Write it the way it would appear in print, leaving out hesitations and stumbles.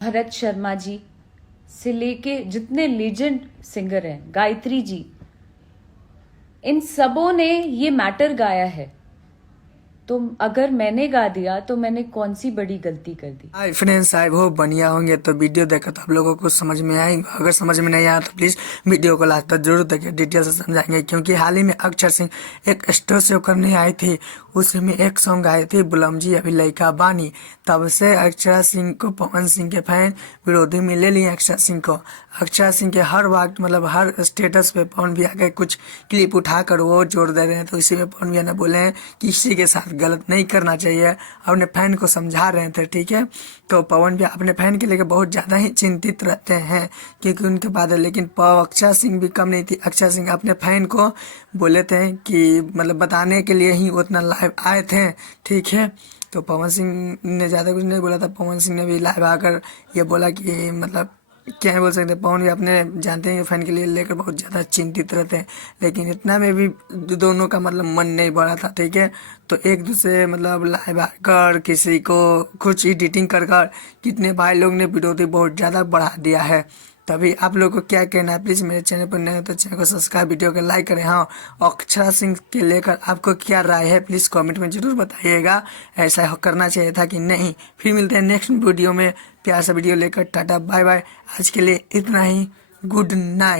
भरत शर्मा जी से लेके जितने लीजेंड सिंगर हैं, गायत्री जी, इन सबों ने ये मैटर गाया है। तो अगर मैंने गा दिया तो मैंने कौन सी बड़ी गलती कर दी। हाय फ्रेंड्स, आई होप बढ़िया होंगे। तो वीडियो देखो तो आप लोगों को समझ में आएगा। अगर समझ में नहीं आया तो प्लीज़ वीडियो को लास्ट तक जरूर देखिए, डिटेल से समझाएंगे। क्योंकि हाल ही में अक्षर सिंह एक स्टेज शो करने आई थी, उसी में एक सॉन्ग गाए थे बुलम जी अभी लड़का बानी। तब से अक्षर सिंह को पवन सिंह के फैन विरोधी में ले लिए अक्षर सिंह को। अक्षर सिंह के हर वक्त मतलब हर स्टेटस पे पवन भैया के कुछ क्लिप उठाकर वो जोड़ दे रहे हैं। तो इसी में पवन भैया ने बोले हैं कि किसी के साथ गलत नहीं करना चाहिए, अपने फैन को समझा रहे थे। ठीक है, तो पवन भैया अपने फैन के लेकर बहुत ज़्यादा ही चिंतित रहते हैं क्योंकि उनके बाद, लेकिन अक्षर सिंह भी कम नहीं थी। अक्षर सिंह अपने फैन को बोले थे कि मतलब बताने के लिए ही उतना लाइव आए थे। ठीक है, तो पवन सिंह ने ज़्यादा कुछ नहीं बोला था। पवन सिंह ने भी लाइव आकर ये बोला कि मतलब क्या ही बोल सकते हैं, पवन भी अपने जानते हैं फैन के लिए लेकर बहुत ज़्यादा चिंतित रहते हैं। लेकिन इतना में भी दोनों का मतलब मन नहीं बढ़ा था। ठीक है, तो एक दूसरे मतलब लाइव आकर किसी को कुछ एडिटिंग कर कर कितने भाई लोग ने विरोधी बहुत ज़्यादा बढ़ा दिया है। तभी आप लोग को क्या कहना है, प्लीज़ मेरे चैनल पर नए हो तो चैनल को सब्सक्राइब, वीडियो को लाइक करें। हाँ, अक्षरा सिंह के लेकर आपको क्या राय है प्लीज़ कमेंट में ज़रूर बताइएगा। ऐसा करना चाहिए था कि नहीं। फिर मिलते हैं नेक्स्ट वीडियो में प्यार से वीडियो लेकर। टाटा बाय बाय, आज के लिए इतना ही। Good night.